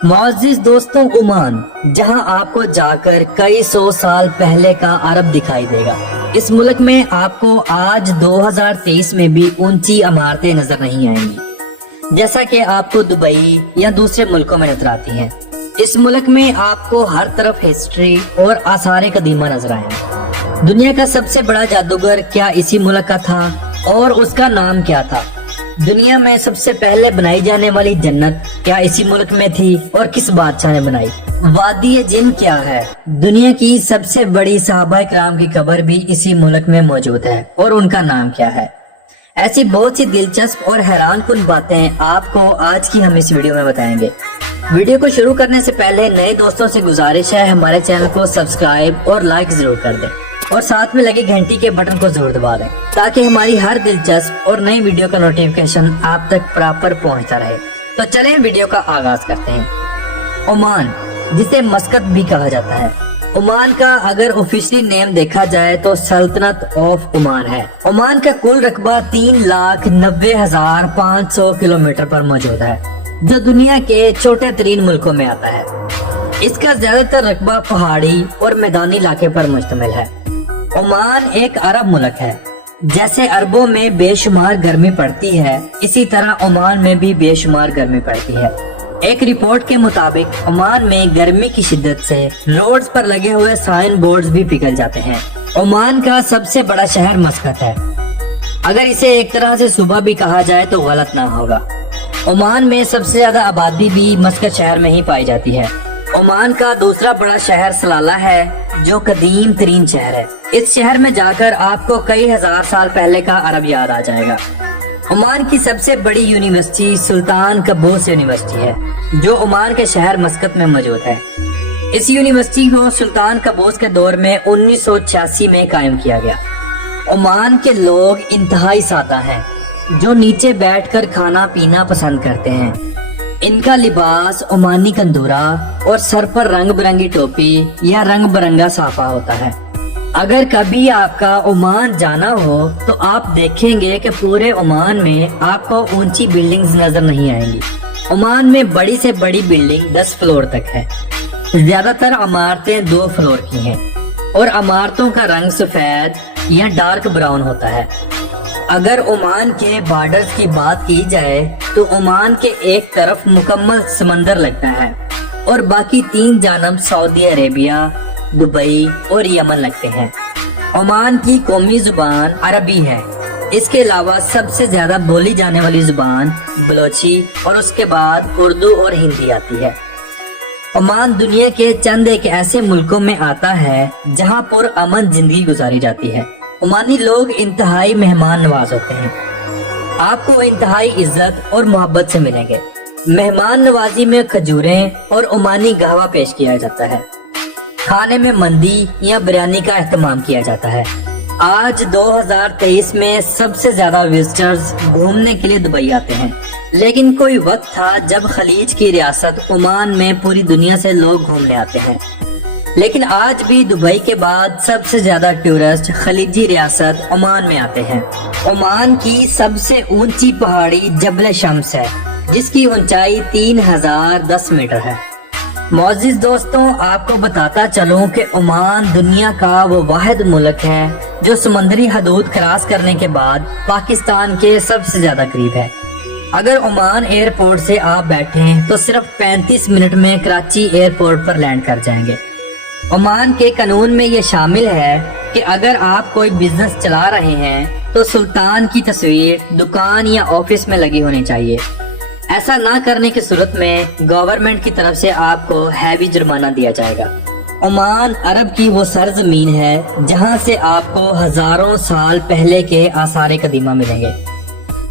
मुअज़्ज़िज़ दोस्तों, ओमान जहां आपको जाकर कई सौ साल पहले का अरब दिखाई देगा। इस मुल्क में आपको आज 2023 में भी ऊंची इमारतें नजर नहीं आएंगी, जैसा कि आपको दुबई या दूसरे मुल्कों में नजर आती हैं। इस मुल्क में आपको हर तरफ हिस्ट्री और आसार कदीमा नजर आएंगे। दुनिया का सबसे बड़ा जादूगर क्या इसी मुल्क का था और उसका नाम क्या था? दुनिया में सबसे पहले बनाई जाने वाली जन्नत क्या इसी मुल्क में थी और किस बादशाह ने बनाई? वादी जिन क्या है? दुनिया की सबसे बड़ी सहाबा किराम की कब्र भी इसी मुल्क में मौजूद है और उनका नाम क्या है? ऐसी बहुत सी दिलचस्प और हैरान कुन बातें आपको आज की हम इस वीडियो में बताएंगे। वीडियो को शुरू करने से पहले नए दोस्तों से गुजारिश है हमारे चैनल को सब्सक्राइब और लाइक जरूर कर दें और साथ में लगे घंटी के बटन को जरूर दबा दें ताकि हमारी हर दिलचस्प और नई वीडियो का नोटिफिकेशन आप तक प्रॉपर पहुंचता रहे। तो चलें वीडियो का आगाज करते हैं। ओमान, जिसे मस्कत भी कहा जाता है। ओमान का अगर ऑफिशियली नेम देखा जाए तो सल्तनत ऑफ ओमान है। ओमान का कुल रकबा 3,90,500 किलोमीटर पर मौजूद है, जो दुनिया के छोटे तरीन मुल्कों में आता है। इसका ज्यादातर रकबा पहाड़ी और मैदानी इलाके पर मुश्तमिल है। ओमान एक अरब मुल्क है। जैसे अरबों में बेशुमार गर्मी पड़ती है, इसी तरह ओमान में भी बेशुमार गर्मी पड़ती है। एक रिपोर्ट के मुताबिक ओमान में गर्मी की शिद्दत से रोड्स पर लगे हुए साइन बोर्ड्स भी पिघल जाते हैं। ओमान का सबसे बड़ा शहर मस्कत है। अगर इसे एक तरह से सूबा भी कहा जाए तो गलत ना होगा। ओमान में सबसे ज्यादा आबादी भी मस्कत शहर में ही पाई जाती है। ओमान का दूसरा बड़ा शहर सलाला है, जो कदीम तरीन शहर है। इस शहर में जाकर आपको कई हजार साल पहले का अरब याद आ जाएगा। ओमान की सबसे बड़ी यूनिवर्सिटी सुल्तान कबूस यूनिवर्सिटी है, जो ओमान के शहर मस्कत में मौजूद है। इस यूनिवर्सिटी को सुल्तान कबूस के दौर में 1986 में कायम किया गया। ओमान के लोग इंतहाई सादा हैं, जो नीचे बैठकर खाना पीना पसंद करते हैं। इनका लिबास ओमानी कंदूरा और सर पर रंग बिरंगी टोपी या रंग बिरंगा साफा होता है। अगर कभी आपका ओमान जाना हो तो आप देखेंगे कि पूरे ओमान में आपको ऊंची बिल्डिंग्स नजर नहीं आएंगी। ओमान में बड़ी से बड़ी बिल्डिंग 10 फ्लोर तक है। ज्यादातर इमारतें 2 फ्लोर की हैं और इमारतों का रंग सफेद या डार्क ब्राउन होता है। अगर ओमान के बॉर्डर्स की बात की जाए तो ओमान के एक तरफ मुकम्मल समंदर लगता है और बाकी 3 जानब सऊदी अरेबिया, दुबई और यमन लगते हैं। ओमान की कौमी जुबान अरबी है। इसके अलावा सबसे ज्यादा बोली जाने वाली जुबान बलोची और उसके बाद उर्दू और हिंदी आती है। ओमान दुनिया के चंद एक ऐसे मुल्कों में आता है जहां पुरअमन जिंदगी गुजारी जाती है। ओमानी लोग इंतहाई मेहमान नवाज होते हैं। आपको इंतहाई इज्जत और मोहब्बत से मिलेंगे। मेहमान नवाजी में खजूरें और ओमानी कहवा पेश किया जाता है। खाने में मंदी या बिरयानी का एहतमाम किया जाता है। आज 2023 में सबसे ज्यादा विजिटर्स घूमने के लिए दुबई आते हैं, लेकिन कोई वक्त था जब खलीज की रियासत ओमान में पूरी दुनिया से लोग घूमने आते हैं। लेकिन आज भी दुबई के बाद सबसे ज्यादा टूरिस्ट खलीजी रियासत ओमान में आते हैं। ओमान की सबसे ऊंची पहाड़ी जबल शम्स है, जिसकी ऊंचाई 3010 मीटर है। मुअज़्ज़िज़ दोस्तों, आपको बताता चलूं कि ओमान दुनिया का वो वाहिद मुल्क है जो समुद्री हदूद क्रॉस करने के बाद पाकिस्तान के सबसे ज्यादा करीब है। अगर ओमान एयरपोर्ट से आप बैठें तो सिर्फ 35 मिनट में कराची एयरपोर्ट पर लैंड कर जाएंगे। ओमान के कानून में ये शामिल है कि अगर आप कोई बिजनेस चला रहे हैं तो सुल्तान की तस्वीर दुकान या ऑफिस में लगी होनी चाहिए। ऐसा ना करने की सूरत में गवर्नमेंट की तरफ से आपको हैवी जुर्माना दिया जाएगा। ओमान अरब की वो सरजमीन है जहां से आपको हजारों साल पहले के आसार कदीमा मिलेंगे।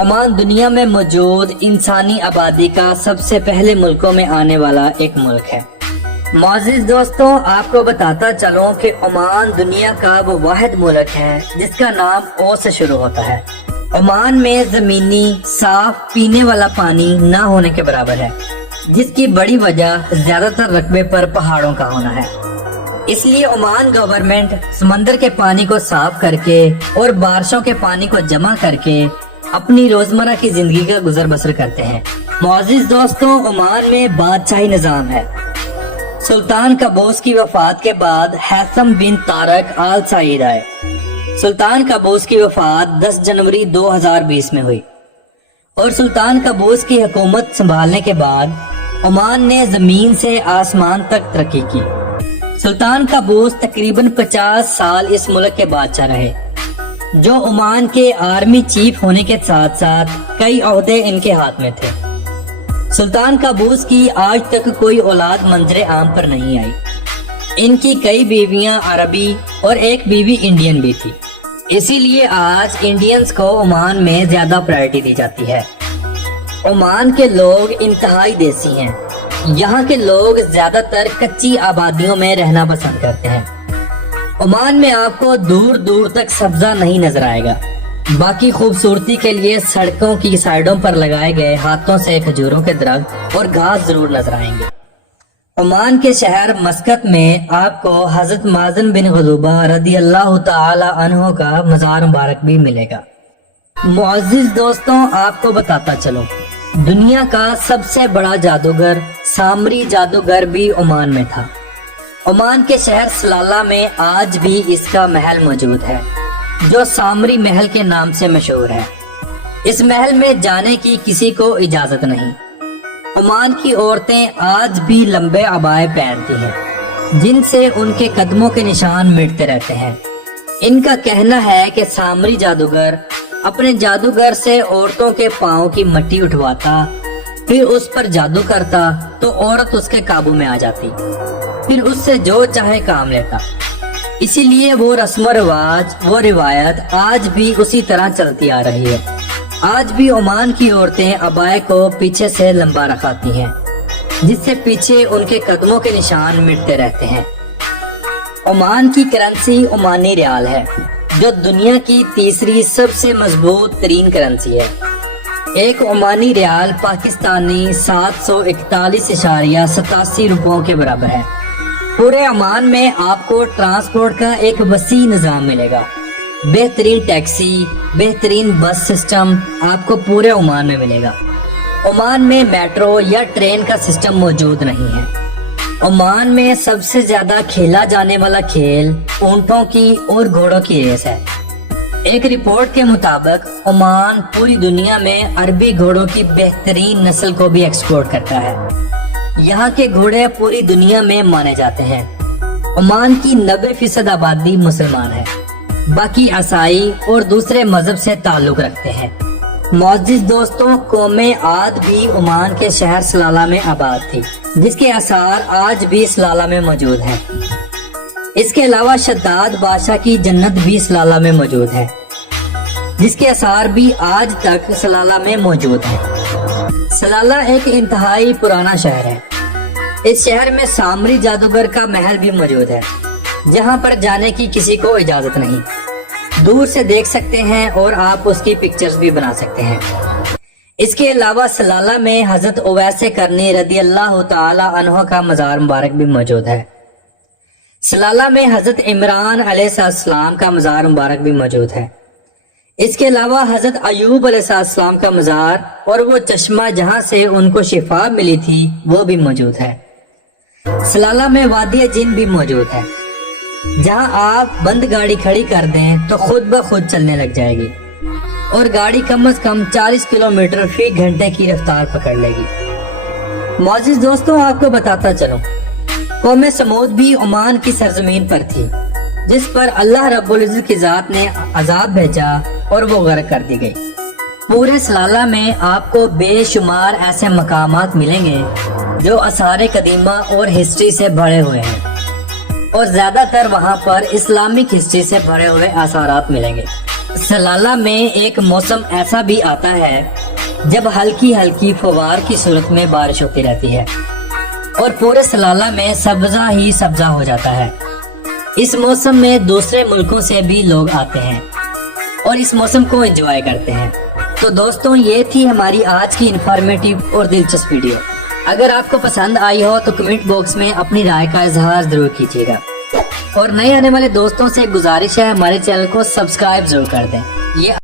ओमान दुनिया में मौजूद इंसानी आबादी का सबसे पहले मुल्कों में आने वाला एक मुल्क है। मुअज़्ज़िज़ दोस्तों, आपको बताता चलूं कि ओमान दुनिया का वो वाहिद मुल्क है जिसका नाम ओ से शुरू होता है। ओमान में जमीनी साफ पीने वाला पानी ना होने के बराबर है, जिसकी बड़ी वजह ज्यादातर रकबे पर पहाड़ों का होना है। इसलिए ओमान गवर्नमेंट समंदर के पानी को साफ करके और बारिशों के पानी को जमा करके अपनी रोजमर्रा की जिंदगी का गुजर बसर करते हैं। मुअज़्ज़िज़ दोस्तों, ओमान में बादशाही निज़ाम है। सुल्तान काबूस की वफात के बाद हैथम बिन तारक आल सईद आए। सुल्तान काबूस की वफात 10 जनवरी 2020 में हुई और सुल्तान काबूस की हुकूमत संभालने के बाद ओमान ने जमीन से आसमान तक तरक्की की। सुल्तान काबूस तकरीबन 50 साल इस मुल्क के बादशाह रहे, जो ओमान के आर्मी चीफ होने के साथ साथ कई ओहदे इनके हाथ में थे। सुल्तान काबूस की आज तक कोई औलाद मंजरे आम पर नहीं आई। इनकी कई बीवियां अरबी और एक बीवी इंडियन भी थी। इसीलिए आज इंडियंस को ओमान में ज्यादा प्रायोरिटी दी जाती है। ओमान के लोग इंतहाई देसी हैं। यहाँ के लोग ज्यादातर कच्ची आबादियों में रहना पसंद करते हैं। ओमान में आपको दूर दूर तक सब्जा नहीं नजर आएगा। बाकी खूबसूरती के लिए सड़कों की साइडों पर लगाए गए हाथों से खजूरों के दरख्त और घास जरूर नजर आएंगे। ओमान के शहर मस्कत में आपको हजरत माज़न बिन गज़ूबा रदियल्लाहु ताला अन्हु का मज़ार मुबारक भी मिलेगा। मुअज़्ज़िज़ दोस्तों, आपको बताता चलो, दुनिया का सबसे बड़ा जादूगर सामरी जादूगर भी ओमान में था। ओमान के शहर सलाला में आज भी इसका महल मौजूद है, जो सामरी महल के नाम से मशहूर है। इस महल में जाने की किसी को इजाजत नहीं। ओमान की औरतें आज भी लंबे अबाए पहनती हैं, जिनसे उनके कदमों के निशान मिटते रहते हैं। इनका कहना है कि सामरी जादूगर अपने जादूगर से औरतों के पाँव की मट्टी उठवाता, फिर उस पर जादू करता तो औरत उसके काबू में आ जाती, फिर उससे जो चाहे काम लेता। इसीलिए वो रस्म रिवाज, वो रिवायत आज भी उसी तरह चलती आ रही है। आज भी ओमान की औरतें अबाए को पीछे से लंबा रखाती हैं, जिससे पीछे उनके कदमों के निशान मिटते रहते हैं। ओमान की करेंसी ओमानी रियाल है, जो दुनिया की तीसरी सबसे मजबूत तरीन करेंसी है। एक ओमानी रियाल पाकिस्तानी 741.87 रुपयों के बराबर है। पूरे ओमान में आपको ट्रांसपोर्ट का एक वसी निज़ाम मिलेगा। बेहतरीन टैक्सी, बेहतरीन बस सिस्टम आपको पूरे ओमान में मिलेगा। ओमान में मेट्रो या ट्रेन का सिस्टम मौजूद नहीं है। ओमान में सबसे ज्यादा खेला जाने वाला खेल ऊंटों की और घोड़ों की रेस है। एक रिपोर्ट के मुताबिक ओमान पूरी दुनिया में अरबी घोड़ों की बेहतरीन नस्ल को भी एक्सपोर्ट करता है। यहाँ के घोड़े पूरी दुनिया में माने जाते हैं। ओमान की 90% आबादी मुसलमान है, बाकी ईसाई और दूसरे मजहब से ताल्लुक रखते हैं। मुअज़्ज़िज़ दोस्तों, कौमें आद भी ओमान के शहर सलाला में आबाद थी, जिसके आसार आज भी सलाला में मौजूद हैं। इसके अलावा शद्दाद बादशाह की जन्नत भी सलाला में मौजूद है, जिसके आसार भी आज तक सलाला में मौजूद है। सलाला एक इंतहाई पुराना शहर है। इस शहर में सामरी जादूगर का महल भी मौजूद है, जहां पर जाने की किसी को इजाजत नहीं। दूर से देख सकते हैं और आप उसकी पिक्चर्स भी बना सकते हैं। इसके अलावा सलाला में हजरत उवैस करनी रदियल्लाहु ताला अन्हु का मज़ार मुबारक भी मौजूद है। सलाला में हजरत इमरान अलैहिस्सलाम का मज़ार मुबारक भी मौजूद है। इसके अलावा हजरत अयूब अलैहिस्सलाम का मज़ार और वो चश्मा जहां से उनको शिफा मिली थी वो भी मौजूद है। सलाला में वादी जिन भी मौजूद है, जहां आप बंद गाड़ी खड़ी कर दें तो खुद ब खुद चलने लग जाएगी और गाड़ी कम से कम 40 किलोमीटर फी घंटे की रफ्तार पकड़ लेगी। मुअज़्ज़िज़ दोस्तों, आपको बताता चलूं, कौमे समूद भी ओमान की सरजमीन पर थी, जिस पर अल्लाह रब्बुल इज़्ज़त की जात ने अजाब भेजा और वो गर्क कर दी गई। पूरे सलाला में आपको बेशुमार ऐसे मकामात मिलेंगे जो आसार कदीमा और हिस्ट्री से भरे हुए हैं, और ज्यादातर वहाँ पर इस्लामिक हिस्ट्री से भरे हुए आसारात मिलेंगे। सलाला में एक मौसम ऐसा भी आता है जब हल्की हल्की फवार की सूरत में बारिश होती रहती है और पूरे सलाला में सब्जा ही सब्जा हो जाता है। इस मौसम में दूसरे मुल्कों से भी लोग आते हैं और इस मौसम को एंजॉय करते हैं। तो दोस्तों, ये थी हमारी आज की इंफॉर्मेटिव और दिलचस्प वीडियो। अगर आपको पसंद आई हो तो कमेंट बॉक्स में अपनी राय का इजहार जरूर कीजिएगा और नए आने वाले दोस्तों से गुजारिश है हमारे चैनल को सब्सक्राइब जरूर कर दें। ये